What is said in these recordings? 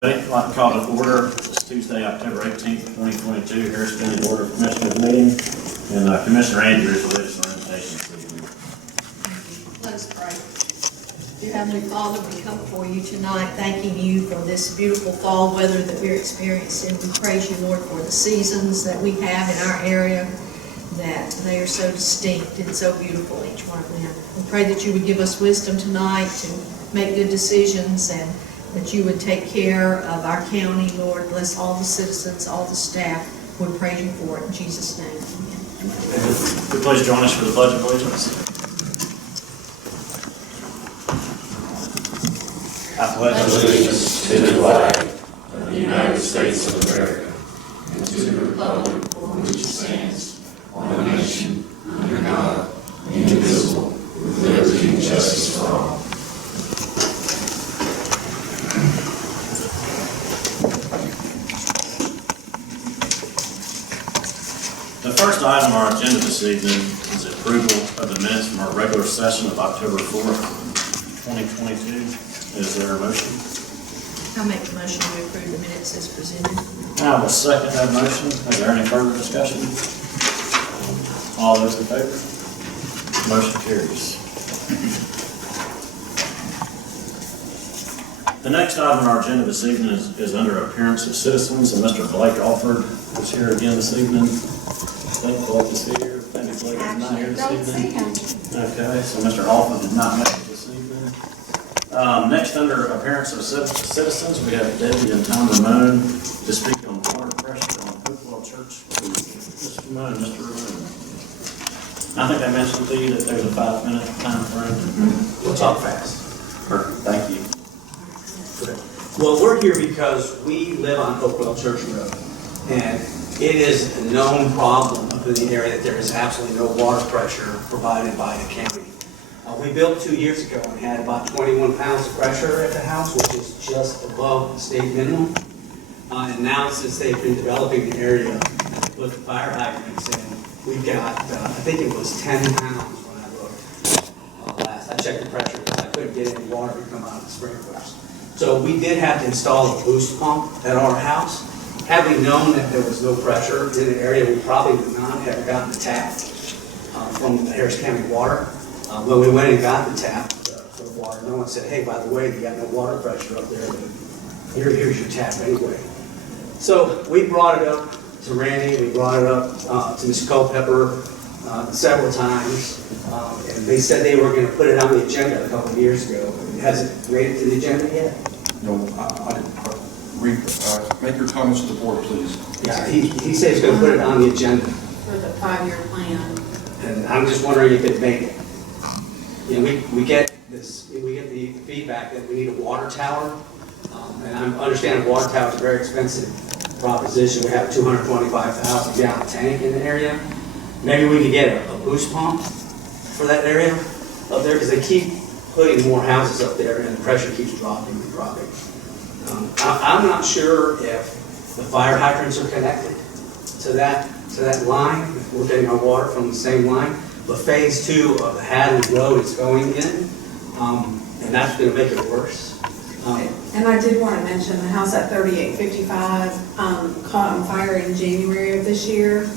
I'd like to call to order this Tuesday, October 18th, 2022, Harris County Board of Commissioners meeting. And Commissioner Andrews will lead us in invitation this evening. Let us pray. Dear Heavenly Father, we come before you tonight thanking you for this beautiful fall weather that we're experiencing. We praise you, Lord, for the seasons that we have in our area, that they are so distinct and so beautiful, each one of them. We pray that you would give us wisdom tonight to make good decisions, and that you would take care of our county, Lord. Bless all the citizens, all the staff. We praise you for it in Jesus' name. Amen. Would you please join us for the Pledge of Allegiance? I pledge allegiance to the flag of the United States of America and to the republic for which it stands, one nation, under God, indivisible, with liberty and justice for all. The first item on our agenda this evening is approval of the minutes from our regular session of October 4th, 2022. Is there a motion? I'll make the motion to approve the minutes as presented. I will second that motion. Is there any further discussion? All those in favor? Motion carries. The next item on our agenda this evening is under appearance of citizens, and Mr. Blake Alford is here again this evening. I think Blake is here. Maybe Blake is not here this evening. Okay, so Mr. Alford did not make it this evening. Next, under appearance of citizens, we have Debbie and Tom Ramon to speak on water pressure on Hopewell Church. Mr. Ramon, Mr. Ramon. I think I mentioned to you that there's a 5-minute time frame. We'll talk fast. Perfect, thank you. Well, we're here because we live on Hopewell Church Road, and it is a known problem up in the area that there is absolutely no water pressure provided by the county. We built 2 years ago and had about 21 pounds of pressure at the house, which is just above the state minimum. And now, since they've been developing the area with the fire hydrants in, we've got, I think it was 10 pounds when I looked last. I checked the pressure because I couldn't get any water to come out of the sprinklers. So we did have to install a boost pump at our house. Had we known that there was no pressure in the area, we probably would not have gotten the tap from the Harris County Water. When we went and got the tap for the water, no one said, hey, by the way, you got no water pressure up there, but here's your tap anyway. So we brought it up to Randy, we brought it up to Ms. Culpepper several times, and they said they were going to put it on the agenda a couple of years ago. Has it made it to the agenda yet? No, I didn't make your comments to the board, please. Yeah, he said he's going to put it on the agenda. For the 5-year plan. And I'm just wondering if it made it. You know, we get this, we get the feedback that we need a water tower. And I understand a water tower is a very expensive proposition. We have a 225,000 gallon tank in the area. Maybe we could get a boost pump for that area up there, because they keep putting more houses up there and the pressure keeps dropping and dropping. I'm not sure if the fire hydrants are connected to that line, if we're getting our water from the same line. But phase 2 of the Hadley Road is going in, and that's going to make it worse. And I did want to mention the house at 3855 caught on fire in January of this year,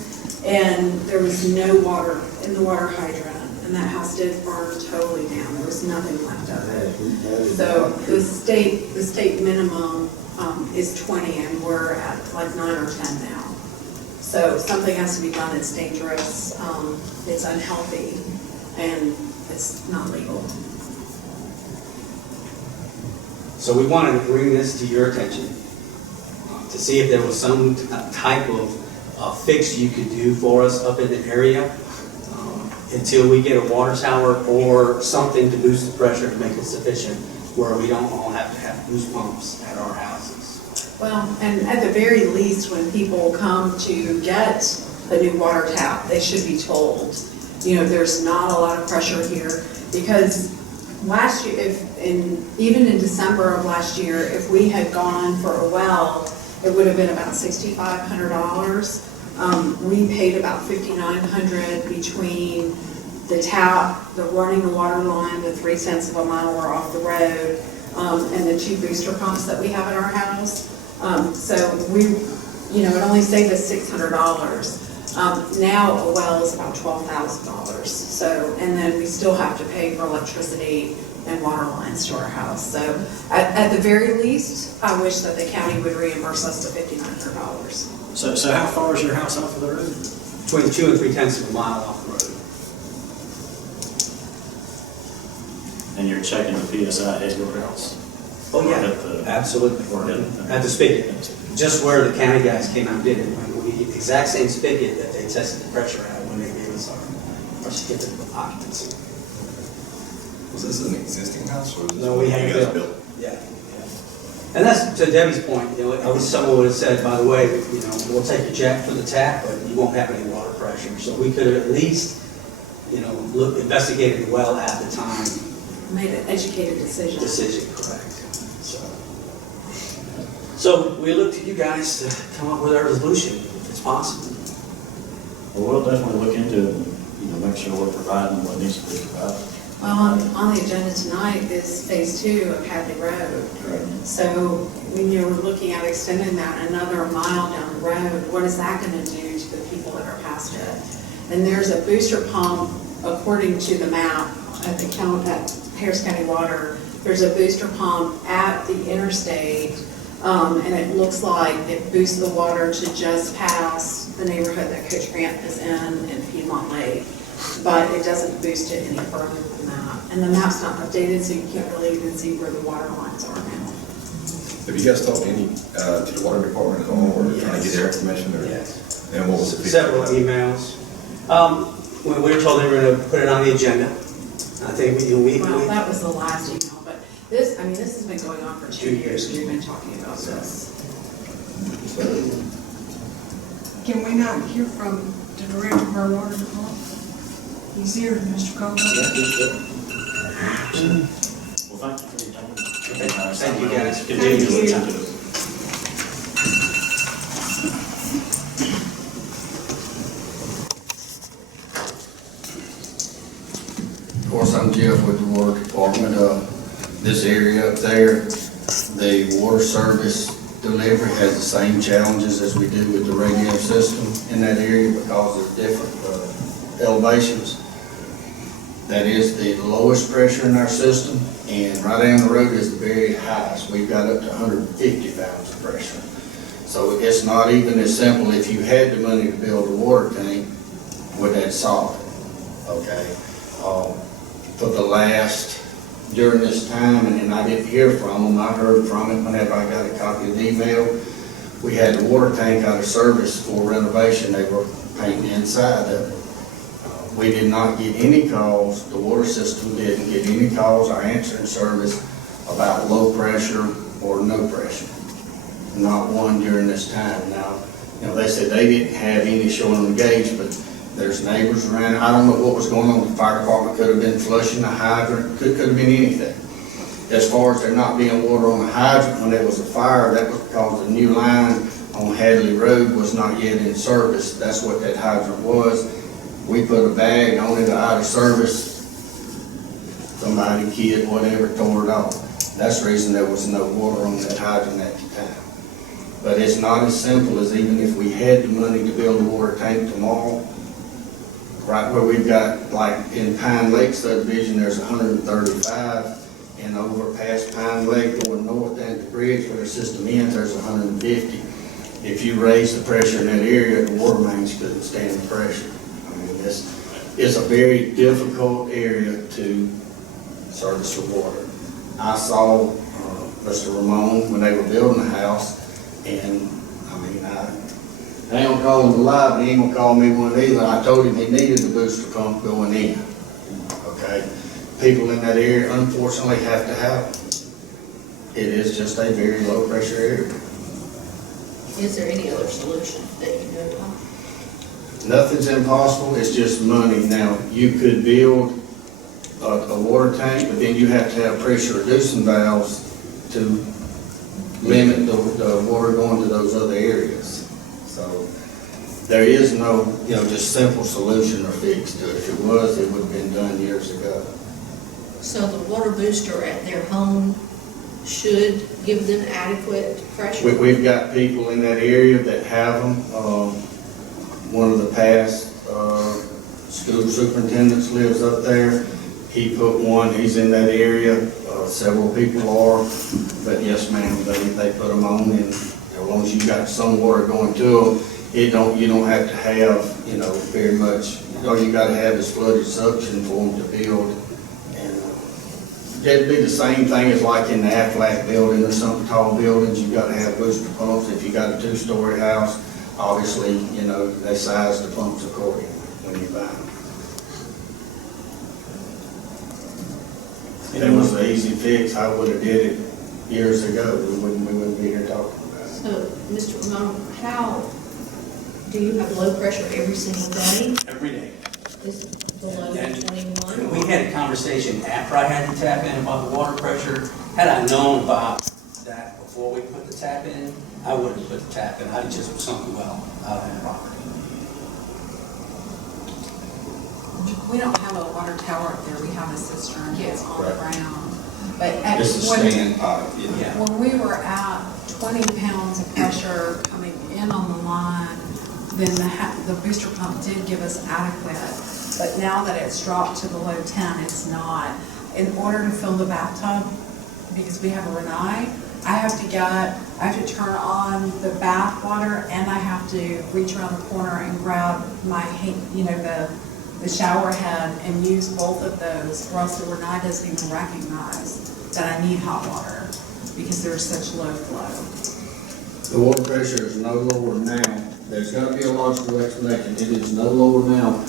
and there was no water in the water hydrant, and that house did burn totally down. There was nothing left of it. So the state minimum is 20, and we're at like 9 or 10 now. So something has to be done. It's dangerous, it's unhealthy, and it's not legal. So we wanted to bring this to your attention to see if there was some type of fix you could do for us up in the area until we get a water tower or something to boost the pressure to make it sufficient where we don't all have to have boost pumps at our houses. Well, and at the very least, when people come to get a new water tap, they should be told, you know, there's not a lot of pressure here, because last year, even in December of last year, if we had gone for a well, it would have been about $6,500. We paid about $5,900 between the tap, the running the water line, the 3 cents of a mile we're off the road, and the 2 booster pumps that we have at our house. So we, it only saved us $600. Now a well is about $12,000. So, and then we still have to pay for electricity and water lines to our house. So at the very least, I wish that the county would reimburse us the $5,900. So how far is your house off of the road? Between 2 and 3/10 of a mile off the road. And you're checking the PSI at your house? Oh, Or yeah, at the- absolutely. Or At the spigot, just where the county guys came out and did it. We the exact same spigot that they tested the pressure at when they gave us our certificate of occupancy. Was this an existing house or? No, we had You it guys built. Yeah. And that's, to Debbie's point, I wish someone would have said, by the way, we'll take your check for the tap, but you won't have any water pressure. So we could have at least, investigated well at the time. Made an educated decision. Decision, correct. So we look to you guys to come up with a resolution, if it's possible. Well, we'll definitely look into it and, make sure we're providing what needs to be provided. Well, on the agenda tonight is phase 2 of Hadley Road. So when you're looking at extending that another mile down the road, what is that going to do to the people that are past it? And there's a booster pump, according to the map at Harris County Water, there's a booster pump at the interstate, and it looks like it boosts the water to just past the neighborhood that Coach Grant is in Piedmont Lake. But it doesn't boost it any further than that. And the map's not updated, so you can't really even see where the water lines are now. Have you guys talked to the water department at all, or trying to get their information? Or? Yes. And what was the Several emails. We were told they were going to put it on the agenda. I think Well, that was the last email, but this has been going on for 2 years. We've been talking about this. Can we not hear from the director of our water department? He's here, Mr. Coleman. Well, thank you for your time. Okay. Thank you, guys. Continue to Thank you. look into it. Of course, I'm Jeff with the Water Department. This area up there, the water service delivery has the same challenges as we do with the radio system in that area because of different elevations. That is the lowest pressure in our system, and right down the road is the very highest. We've got up to 150 pounds of pressure. So it's not even as simple, if you had the money to build a water tank, would that solve it? Okay. For the during this time, and I didn't hear from them, I heard from it whenever I got a copy of the email. We had the water tank out of service for renovation. They were painting inside of it. We did not get any calls, the water system didn't get any calls, our answering service, about low pressure or no pressure. Not one during this time. Now, they said they didn't have any showing them gauge, but there's neighbors around. I don't know what was going on. The fire department could have been flushing a hydrant, could have been anything. As far as there not being water on the hydrant when there was a fire, that was because the new line on Hadley Road was not yet in service. That's what that hydrant was. We put a bag on it out of service. Somebody, kid, whatever, tore it off. That's the reason there was no water on that hydrant at the time. But it's not as simple as even if we had the money to build a water tank tomorrow, right where we've got, like in Pine Lake subdivision, there's 135, and over past Pine Lake going north down the bridge where the system ends, there's 150. If you raise the pressure in that area, the water mains couldn't stand the pressure. I mean, this is a very difficult area to service the water. I saw Mr. Ramon when they were building the house, and I mean, I ain't gonna call him alive, but he ain't gonna call me one either. I told him he needed the booster pump going in, okay? People in that area unfortunately have to have it. It is just a very low pressure area. Is there any other solution that you know of? Nothing's impossible, it's just money. Now, you could build a water tank, but then you have to have pressure reducing valves to limit the water going to those other areas. So there is no, just simple solution or fix to it. If it was, it would have been done years ago. So the water booster at their home should give them adequate pressure? We've got people in that area that have them. One of the past school superintendents lives up there. He put one, he's in that area. Several people are, but yes, ma'am, they put them on, and as long as you got some water going to them, you don't have to have, very much. All you gotta have is flooded suction for them to build. And that'd be the same thing as like in the Aflac building or some tall buildings, you gotta have booster pumps. If you got a 2-story house, obviously, they size the pumps accordingly when you buy them. If it was an easy fix, I would have did it years ago. We wouldn't be here talking about it. So, Mr. Ramon, how, do you have low pressure every single day? Every day. Is it below And 21? We had a conversation after I had the tap in about the water pressure. Had I known about that before we put the tap in, I wouldn't have put the tap in. I'd have just sunk the well out on the property. We don't have a water tower up there, we have a cistern that's on the Right. ground. But at- It's a stand pipe, Yeah. when we were at 20 pounds of pressure coming in on the line, then the booster pump did give us adequate. But now that it's dropped to below 10, it's not. In order to fill the bathtub, because we have a Renai, I have to turn on the bath water, and I have to reach around the corner and grab my, the shower head and use both of those, or else the Renai doesn't even recognize that I need hot water because there's such low flow. The water pressure is no lower now. There's got to be a logical explanation. It is no lower now.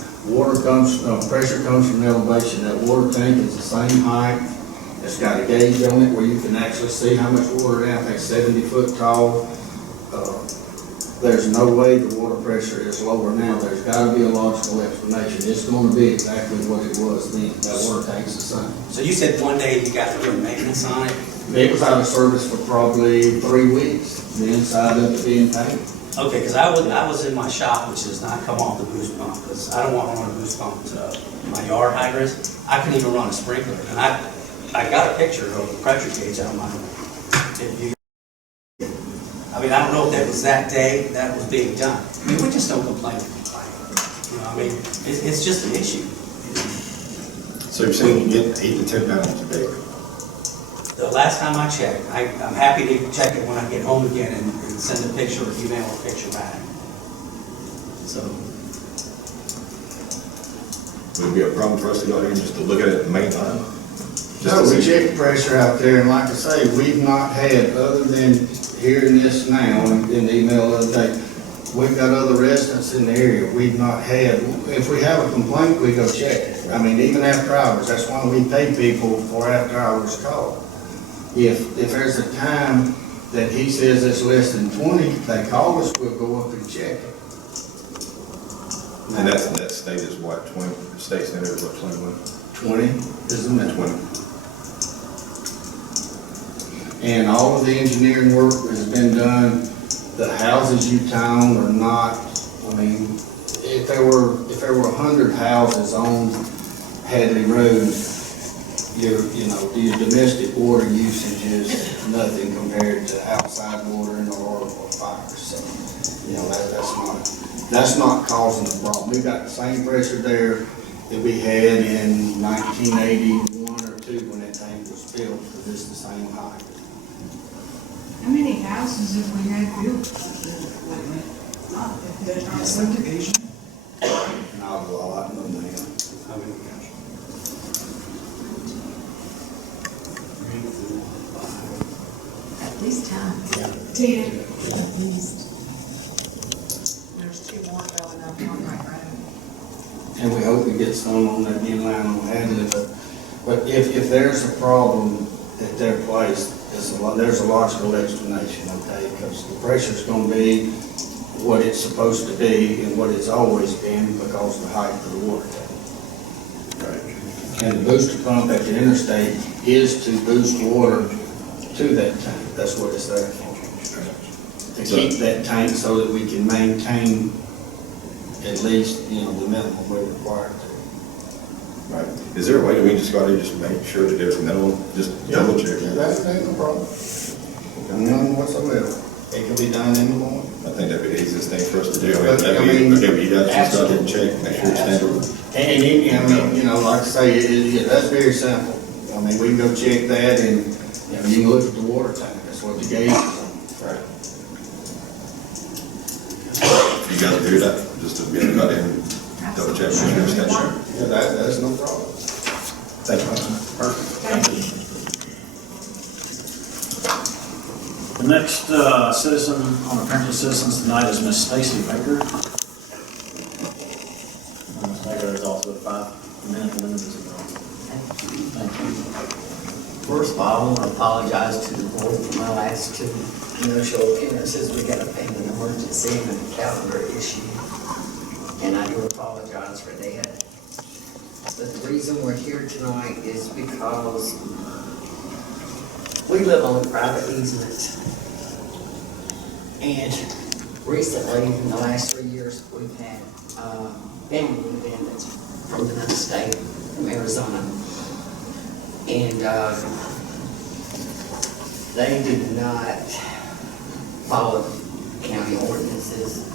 Pressure comes from elevation. That water tank is the same height. It's got a gauge on it where you can actually see how much water it is. It's 70 foot tall. There's no way the water pressure is lower now. There's got to be a logical explanation. It's going to be exactly what it was then. That water tank's the same. So you said one day you got to do maintenance on it? It was out of service for probably 3 weeks. The inside of it being painted. Okay, because I was in my shop, which does not come off the boost pump, because I don't want to run a boost pump to my yard hydrants. I can even run a sprinkler, and I got a picture of the pressure gauge on mine. I don't know if that was that day that was being done. We just don't complain. It's just an issue. So you're saying you get 8 to 10 pounds a day? The last time I checked, I'm happy to check it when I get home again and send a picture or email a picture back. So. Would it be a problem for us to go out here and just to look at it at the main line? No, we check pressure out there, and like I say, we've not had, other than hearing this now and in the email the other day, we've got other residents in the area, we've not had, if we have a complaint, we go check it. Even after hours, that's why we pay people for after hours call. If there's a time that he says it's less than 20, they call us, we'll go up and check it. And that state is what, 20, state standard is what, 21? 20 is the minimum. 20. And all of the engineering work has been done. The houses you town are not, if there were 100 houses on Hadley Road, your domestic water usage is nothing compared to outside watering or fire. So, that's not causing the problem. We've got the same pressure there that we had in 1981 or 2 when that tank was built, because it's the same height. How many houses have we had built lately? There's not subdivision. Not a lot, no ma'am. At least 10. 10. At least. There's 2 more going up on Wright Road. And we hope we get some on that new line on Hadley, but if there's a problem at their place, there's a logical explanation, okay? Because the pressure's gonna be what it's supposed to be and what it's always been because of the height of the water tank. Right. And the booster pump at the interstate is to boost water to that tank. That's what it's there for. To keep that tank so that we can maintain at least, the minimum we're required to. Right. Is there a way that we can just go out there and just make sure that there's minimum, just double check? Yeah, that ain't no problem. None whatsoever. It can be done in the morning. I think that'd be the easiest thing for us to do. But, That'd I be, mean, okay, but you got to just go out there and absolutely. check, make sure it's standard. And it, I mean, you know, like I say, yeah, that's very simple. I mean, we can go check that and, you know, you can look at the water tank, that's what the gauge is on. Right. You got to do that, just to be able to go out there and double check, make sure it's standard. Yeah, that's no problem. Thank you. Perfect. Thank you. The next citizen on appearance of citizens tonight is Miss Stacy Baker. Ms. Baker is also a 5-minute limit as well. Thank you. First of all, I want to apologize to the board for my last two initial appearances. We got a family emergency and a calendar issue, and I do apologize for that. But the reason we're here tonight is because we live on a private easement. And recently, in the last 3 years, we've had family independents from another state, from Arizona. And they did not follow county ordinances.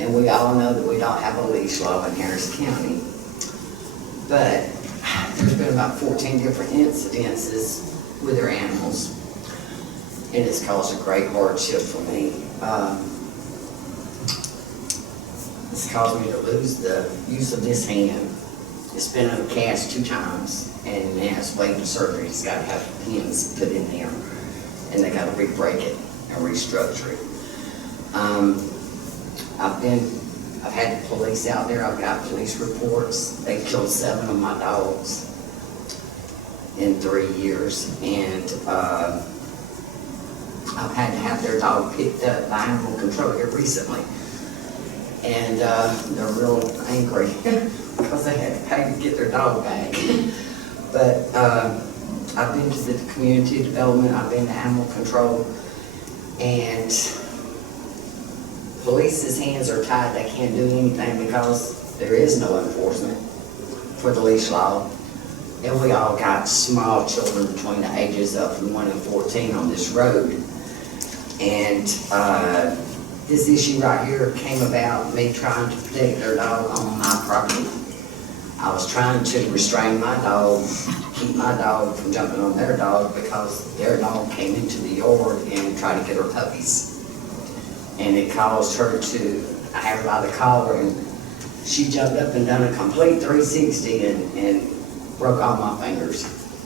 And we all know that we don't have a leash law in Harris County. But there's been about 14 different incidences with their animals. And it's caused a great hardship for me. It's caused me to lose the use of this hand. It's been in a cast 2 times, and now it's waiting for surgery. It's got to have pins put in there, and they got to re-break it and restructure it. I've had the police out there. I've got police reports. They killed 7 of my dogs in 3 years, and I've had to have their dog picked up by animal control here recently. And they're real angry because they had to pay to get their dog back. But I've been to the community development, I've been to animal control, and police's hands are tied. They can't do anything because there is no enforcement for the leash law. And we all got small children between the ages of 1 and 14 on this road. And this issue right here came about me trying to protect their dog on my property. I was trying to restrain my dog, keep my dog from jumping on their dog because their dog came into the yard and tried to get her puppies. And it caused her to, I had her by the collar and she jumped up and done a complete 360 and broke all my fingers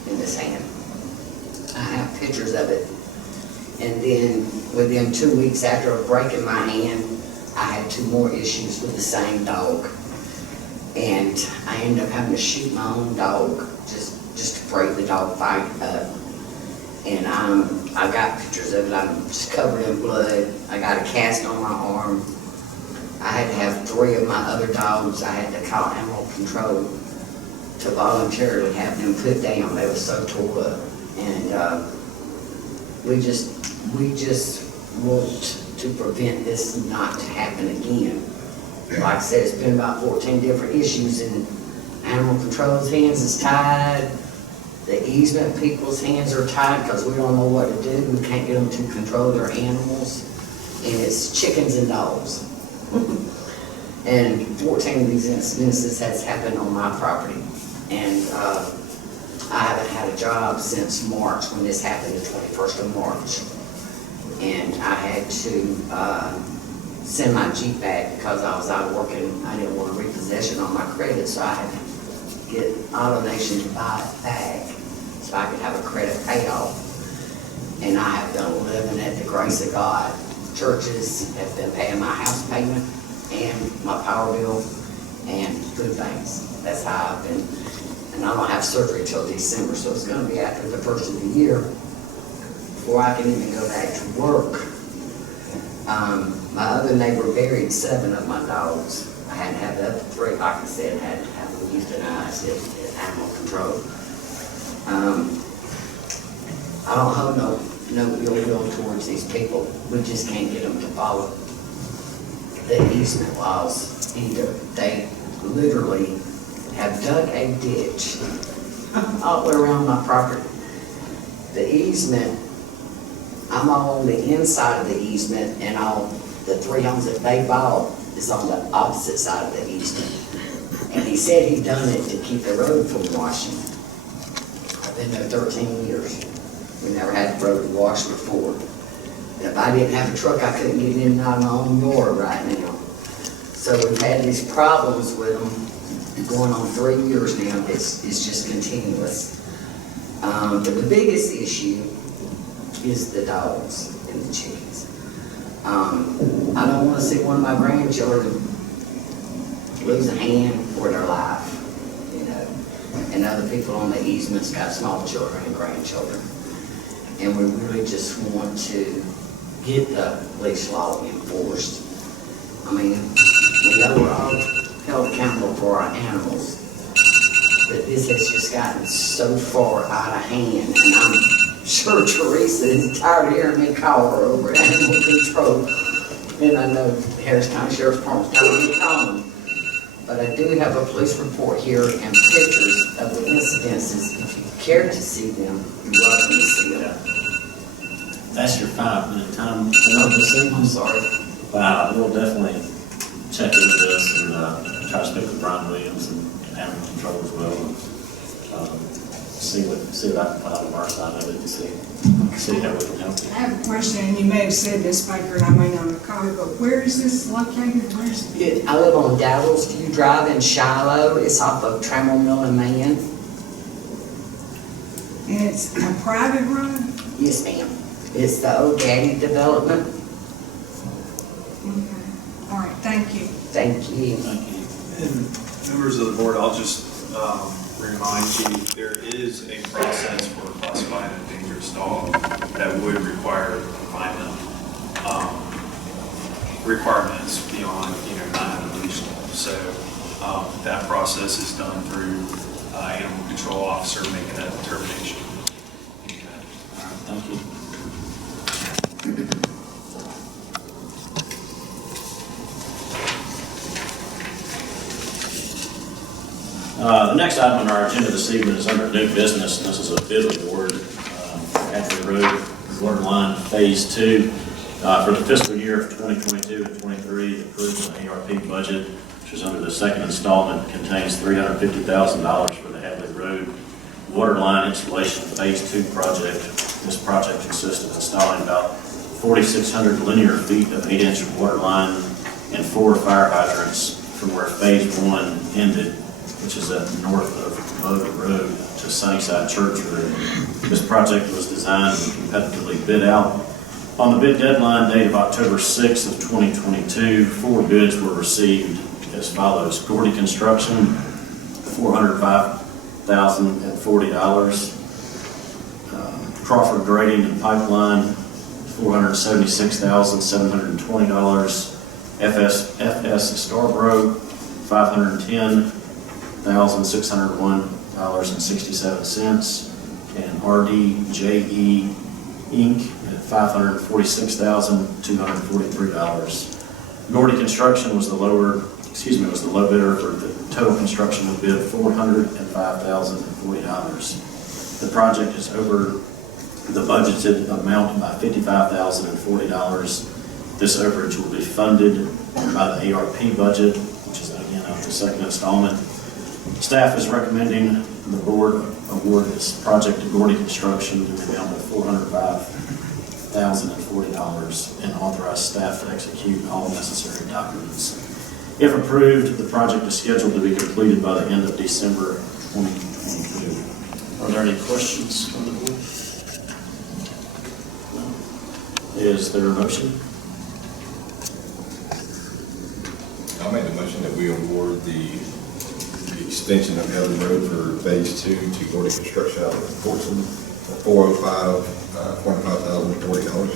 in this hand. I have pictures of it. And then within 2 weeks after breaking my hand, I had 2 more issues with the same dog. And I ended up having to shoot my own dog just to break the dog fight up. And I got pictures of it. I'm just covered in blood. I got a cast on my arm. I had to have 3 of my other dogs. I had to call animal control to voluntarily have them put down. They were so tore up. And we just want to prevent this not to happen again. Like I said, it's been about 14 different issues, and animal control's hands is tied. The easement people's hands are tied because we don't know what to do. We can't get them to control their animals. And it's chickens and dogs. And 14 of these incidences has happened on my property. And I haven't had a job since March when this happened, the 21st of March. And I had to send my Jeep back because I was out working. I didn't want a repossession on my credit, so I had to get AutoNation to buy it back so I could have a credit payoff. And I have been living at the grace of God. Churches have been paying my house payment and my power bill and food banks. That's how I've been. And I don't have surgery till December, so it's going to be after the first of the year before I can even go back to work. My other neighbor buried 7 of my dogs. I had to have the other 3, like I said, had to have them euthanized at animal control. I don't hold no ill will towards these people. We just can't get them to follow the easement laws either. They literally have dug a ditch all the way around my property. The easement, I'm all on the inside of the easement, and all the 3 homes that they bought is on the opposite side of the easement. And he said he done it to keep the road from washing. I've been there 13 years. We never had the road washed before. And if I didn't have a truck, I couldn't get in and out of my own yard right now. So we've had these problems with them going on 3 years now. It's just continuous. But the biggest issue is the dogs and the chickens. I don't want to see one of my grandchildren lose a hand for their life, you know. And other people on the easements got small children and grandchildren. And we really just want to get the leash law enforced. I mean, we know we're all held accountable for our animals, but this has just gotten so far out of hand, and I'm sure Teresa is tired of hearing me call her over animal control. And I know Harris County Sheriff's Department's tired of me calling. But I do have a police report here and pictures of the incidences. If you care to see them, you're welcome to see them. That's your 5-minute time limit this evening. I'm sorry. We'll definitely check into this and try to speak with Brian Williams and animal control as well. And, see what I can find on our side of it and see how we can help you. I have a question, and you may have said this, Baker, and I may not have caught it, but where is this located? Where's it? I live on Dowdles View Drive in Shiloh. It's off of Trammell Mill and Man. And it's a private road? Yes, ma'am. It's the old Gaddy development. Okay. All right, thank you. Thank you. Thank you. And members of the board, I'll just remind you, there is a process for classifying a dangerous dog that would require confinement requirements beyond, 9 leash law. So that process is done through animal control officer making that determination. Okay. All right, thank you. The next item on our agenda this evening is under new business, and this is a bid award for Hadley Road Water Line Phase 2 for the fiscal year of 2022 and 23. The approved ARP budget, which is under the second installment, contains $350,000 for the Hadley Road Water Line Installation Phase 2 project. This project consists of installing about 4,600 linear feet of 8-inch water line and 4 fire hydrants from where Phase 1 ended, which is at north of Motor Road to Sunnyside Church Road. This project was designed and competitively bid out. On the bid deadline date of October 6th of 2022, 4 bids were received as follows. Gordy Construction, $405,040. Crawford Grading and Pipeline, $476,720. FS Scarborough, $510,601.67, and RDJE Inc. at $546,243. Gordy Construction was the low bidder for the total construction of bid $405,040. The project is over the budgeted amount by $55,040. This overage will be funded by the ARP budget, which is again after the second installment. Staff is recommending the board award this project to Gordy Construction in the amount of $405,040 and authorize staff to execute all necessary documents. If approved, the project is scheduled to be completed by the end of December 2022. Are there any questions from the board? No. Is there a motion? I'll make the motion that we award the extension of Hadley Road for Phase 2 to Gordy Construction out of Fortson for $405,040.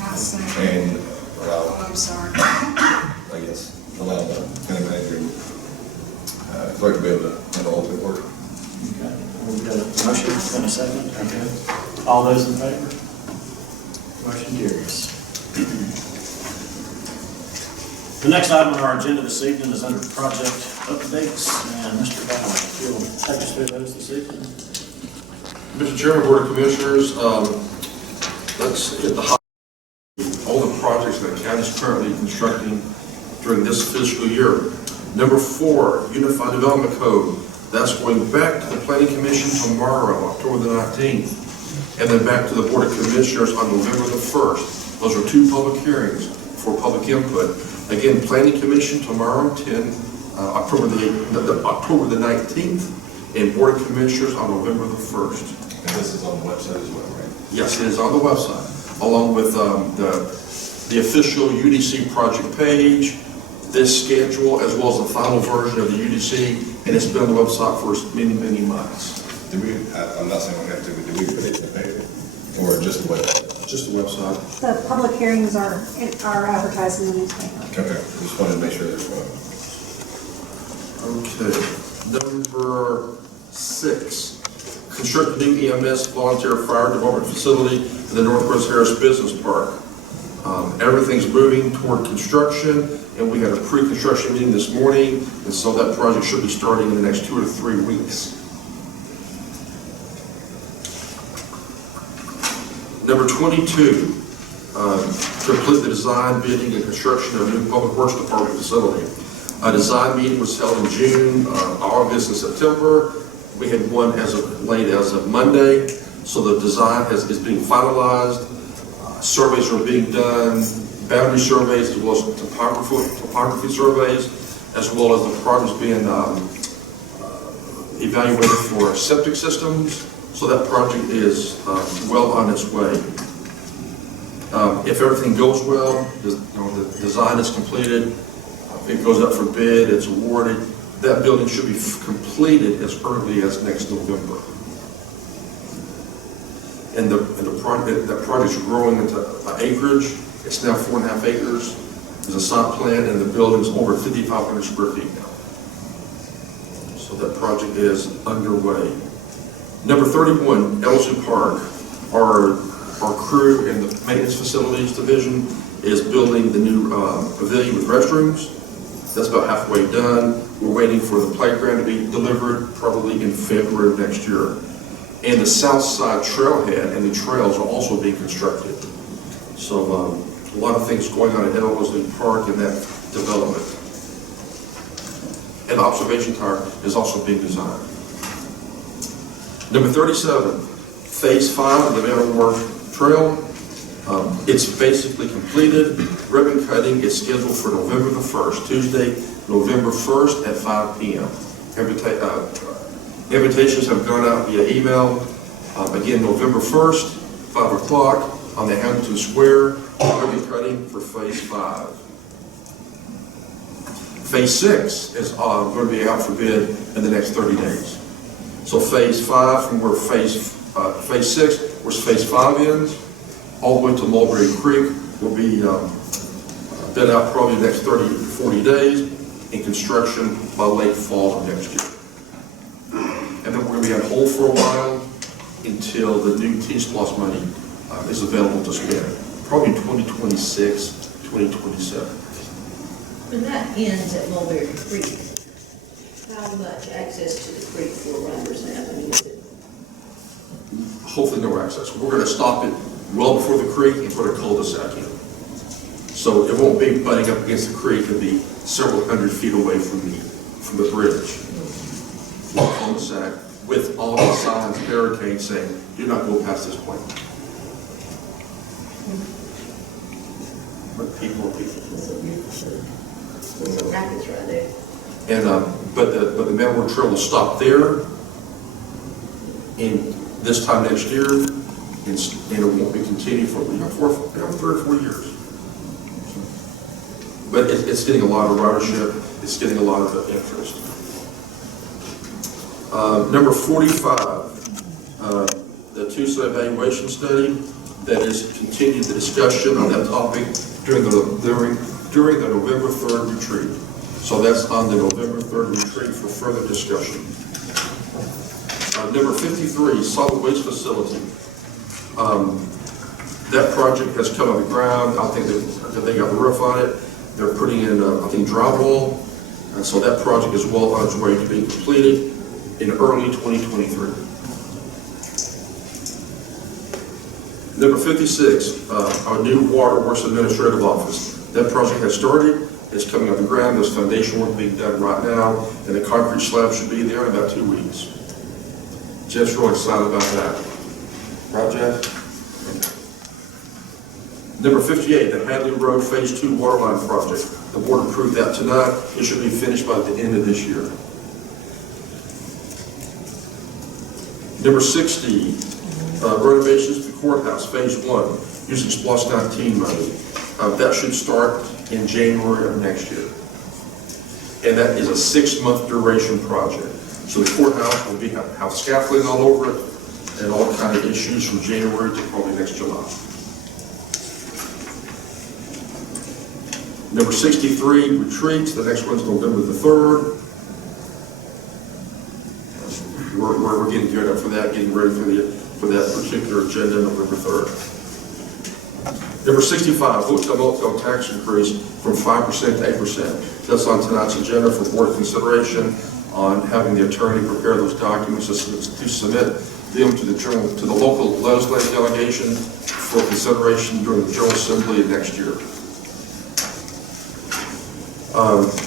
I say. And allow, Oh, I'm sorry. I guess, allow the county manager and clerk to be able to handle all the work. Okay. We've got a motion and a second. Okay. All those in favor? Motion carries. The next item on our agenda this evening is under project updates, and Mr. Bauer, if you'll take us through those this evening. Mr. Chairman, Board of Commissioners, let's hit the all the projects that the county is currently constructing during this fiscal year. Number 4, Unified Development Code. That's going back to the Planning Commission tomorrow, October the 19th, and then back to the Board of Commissioners on November the 1st. Those are 2 public hearings for public input. Again, Planning Commission tomorrow, October the 19th, and Board of Commissioners on November the 1st. And this is on the website as well, right? Yes, it is on the website, along with the official UDC project page, this schedule, as well as the final version of the UDC, and it's been on the website for many, many months. I'm not saying we have to, but do we put it in the paper or just the website? Just the website. The public hearings are advertised in the newspaper. Okay, just wanted to make sure there's one. Okay, number 6, construct a new EMS volunteer fire department facility in the Northwest Harris Business Park. Everything's moving toward construction, and we had a pre-construction meeting this morning, and so that project should be starting in the next 2 to 3 weeks. Number 22, complete the design, bidding, and construction of a new public works department facility. A design meeting was held in June, August, and September. We had one as of Monday, so the design is being finalized. Surveys are being done, boundary surveys, as well as topography surveys, as well as the project being evaluated for septic systems. So that project is well on its way. If everything goes well, the design is completed, it goes up for bid, it's awarded, that building should be completed as early as next November. And that project's growing into acreage. It's now 4.5 acres. There's a site plan, and the building's over 5,500 square feet now. So that project is underway. Number 31, Elgin Park. Our crew in the maintenance facilities division is building the new pavilion with restrooms. That's about halfway done. We're waiting for the playground to be delivered probably in February of next year. And the south side trailhead and the trails are also being constructed. So a lot of things going on at Elgin Park in that development. And the observation tower is also being designed. Number 37, Phase 5 of the Mountain War Trail. It's basically completed. Ribbon cutting is scheduled for November the 1st, Tuesday, November 1st at 5 p.m. Invitations have gone out via email. Again, November 1st, 5 o'clock on the Hamilton Square, ribbon cutting for Phase 5. Phase 6 is going to be out for bid in the next 30 days. So Phase 5, from where Phase 6, where Phase 5 ends, all the way to Mulberry Creek, will be bid out probably the next 30 to 40 days, in construction by late fall of next year. And then we're going to be on hold for a while until the new T-SPLOST money is available to spend, probably 2026, 2027. When that ends at Mulberry Creek, how much access to the creek will runners have? I mean, is it? Hopefully no access. We're going to stop it well before the creek and put a cul-de-sac in. So it won't be butting up against the creek. It'll be several hundred feet away from the bridge. Cul-de-sac with all the signs, barricades saying, do not go past this point. But people. It's a beautiful, there's some rapids right there. And but the Mountain War Trail will stop there in this time next year, and it won't be continued for 3 or 4 years. But it's getting a lot of ridership. It's getting a lot of interest. Number 45, the TUSA evaluation study that has continued the discussion on that topic during the November 3rd retreat. So that's on the November 3rd retreat for further discussion. Number 53, solid waste facility. That project has come on the ground. I think that they got the roof on it. They're putting in, I think, drywall, and so that project is well on its way to being completed in early 2023. Number 56, our new Waterworks Administrative Office. That project has started, it's coming off the ground, there's foundation work being done right now, and the concrete slab should be there in about 2 weeks. Jeff's really excited about that. Right, Jeff? Number 58, the Hadley Road Phase 2 Waterline Project. The board approved that tonight. It should be finished by the end of this year. Number 60, renovations to the courthouse, Phase 1, using SPLOST 19 money. That should start in January of next year. And that is a 6-month duration project. So the courthouse will have scaffolding all over it and all kind of issues from January to probably next July. Number 63, retreats. The next one's November the 3rd. We're getting geared up for that, getting ready for that particular agenda, November 3rd. Number 65, hotel motel tax increase from 5% to 8%. That's on tonight's agenda for board consideration on having the attorney prepare those documents to submit them to the local legislative delegation for consideration during the General Assembly next year.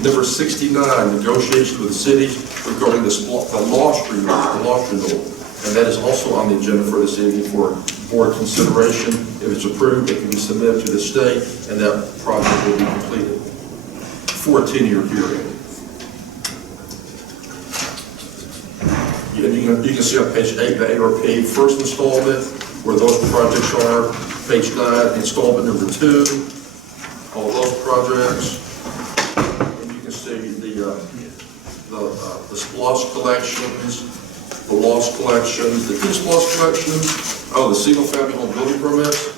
Number 69, negotiations with the cities regarding the loss renewal, and that is also on the agenda for this evening for board consideration. If it's approved, it can be submitted to the state, and that project will be completed for a 10-year period. You can see on page 8, the ARP first installment, where those projects are. Page 9, installment number 2, all those projects. The SPLOST collections, the loss collections, the two SPLOST collections, the single-family home building permits.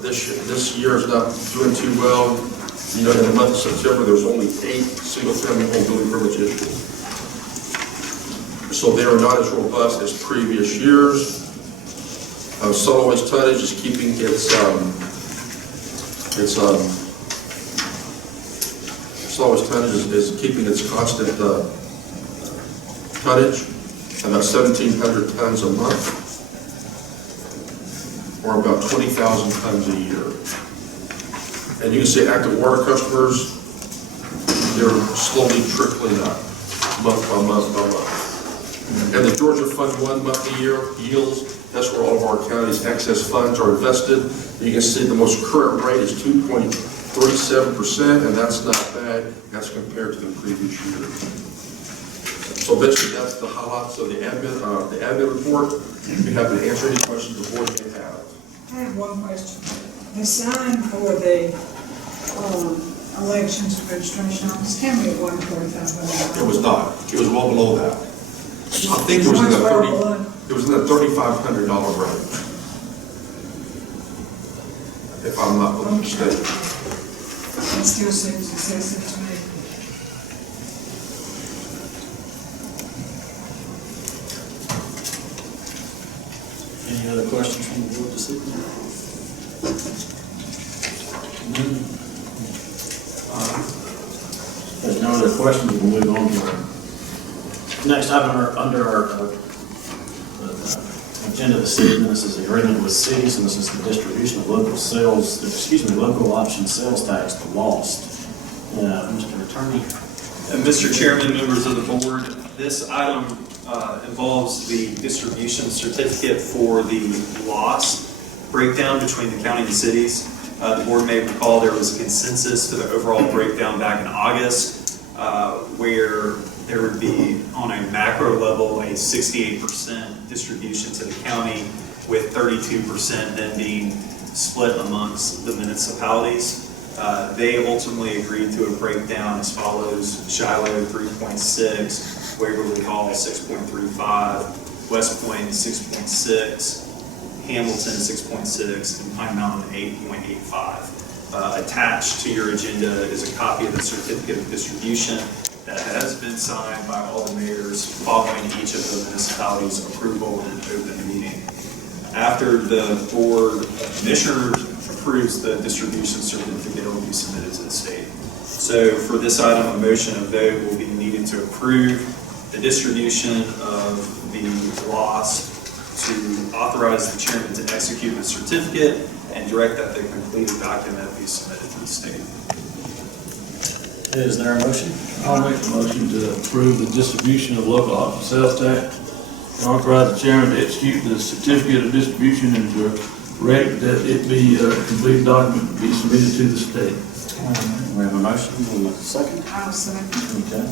This year is not doing too well. You know, in the month of September, there's only 8 single-family home building permits issued. So they are not as robust as previous years. Solid waste tonnage is keeping solid waste tonnage is keeping its constant tonnage, about 1,700 tons a month, or about 20,000 tons a year. And you can see active water customers, they're slowly trickling up, month by month by month. And the Georgia Fund 1 monthly yields, that's where all of our county's excess funds are invested. You can see the most current rate is 2.37%, and that's not bad. That's compared to the previous year. So basically, that's the highlights of the admin report. If you have to answer any questions the board may have. I have one question. The sign for the elections registration office, tell me it wasn't $4,500. It was not. It was well below that. I think it was in the $3,500 range, if I'm not mistaken. It still seems excessive to me. Any other questions from the board this evening? There's no other questions, we'll move on to our next item under our agenda this evening. This is the agreement with cities, and this is the distribution of local option sales tax to lost. Mr. Attorney. Mr. Chairman, members of the board, this item involves the distribution certificate for the loss breakdown between the county and cities. The board may recall there was a consensus to the overall breakdown back in August where there would be, on a macro level, a 68% distribution to the county, with 32% then being split amongst the municipalities. They ultimately agreed to a breakdown as follows: Shiloh 3.6, Waverly Hall 6.35, West Point 6.6, Hamilton 6.6, and Pine Mountain 8.85. Attached to your agenda is a copy of the certificate of distribution that has been signed by all the mayors following each of the municipalities' approval in open meeting. After the board of commissioners approves the distribution certificate, it will be submitted to the state. So for this item, a motion and vote will be needed to approve the distribution of the loss, to authorize the chairman to execute the certificate, and direct that the completed document be submitted to the state. Is there a motion? I'll make the motion to approve the distribution of local option sales tax, and authorize the chairman to execute the certificate of distribution and direct that it be a complete document to be submitted to the state. We have a motion, we have a second. I'll second. Okay,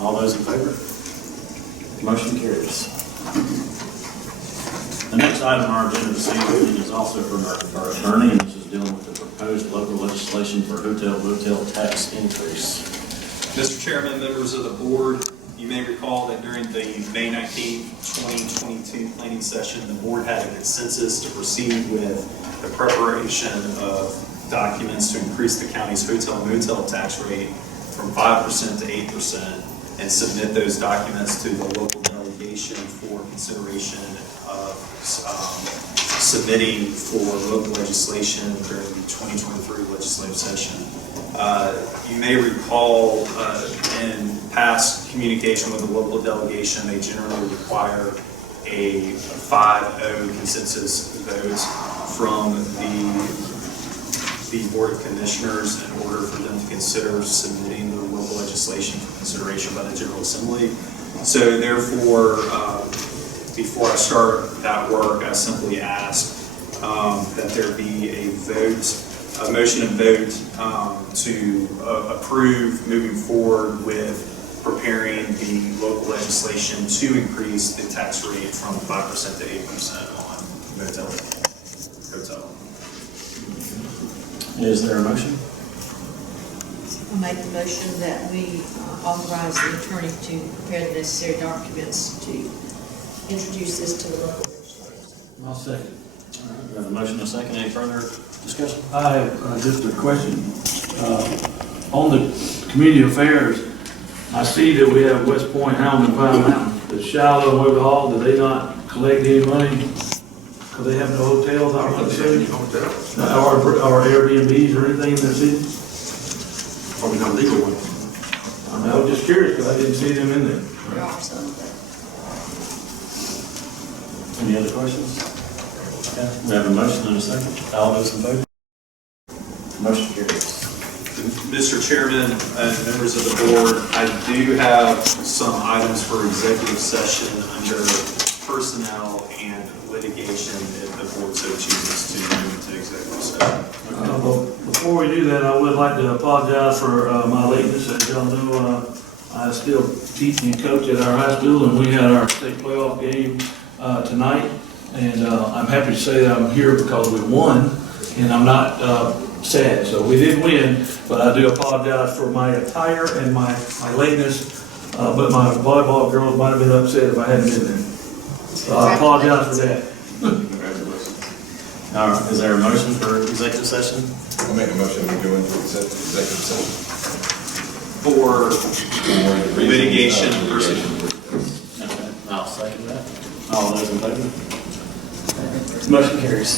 all those in favor? Motion carries. The next item on our agenda this evening is also from our attorney, and this is dealing with the proposed local legislation for hotel motel tax increase. Mr. Chairman, members of the board, you may recall that during the May 19, 2022 planning session, the board had a consensus to proceed with the preparation of documents to increase the county's hotel motel tax rate from 5% to 8% and submit those documents to the local delegation for consideration of submitting for local legislation during the 2023 legislative session. You may recall in past communication with the local delegation, they generally require a 5-0 consensus vote from the Board of Commissioners in order for them to consider submitting the local legislation for consideration by the General Assembly. So therefore, before I start that work, I simply ask that there be a motion and vote to approve moving forward with preparing the local legislation to increase the tax rate from 5% to 8% on hotel. Is there a motion? I'll make the motion that we authorize the attorney to prepare the necessary documents to introduce this to the local legislators. I'll second. All right, we have a motion and a second. Any further discussion? I have just a question. On the community affairs, I see that we have West Point, Hound, and Pine Mountain. The Shiloh and Weber Hall, do they not collect any money? Because they have no hotels out in the city? Or Airbnbs or anything in their city? Probably not legal ones. I was just curious because I didn't see them in there. There are some that Any other questions? Okay, we have a motion and a second. All those in favor? Motion carries. Mr. Chairman and members of the board, I do have some items for executive session under personnel and litigation if the board so chooses to move into executive session. Before we do that, I would like to apologize for my lateness. As y'all know, I still teach and coach at our high school, and we had our state playoff game tonight. And I'm happy to say that I'm here because we won, and I'm not sad. So we did win, but I do apologize for my attire and my lateness. But my volleyball girls might have been upset if I hadn't been there. So I apologize for that. Congratulations. All right, is there a motion for executive session? I'll make a motion to go into executive session. For litigation. Okay, I'll second that. All those in favor? Motion carries.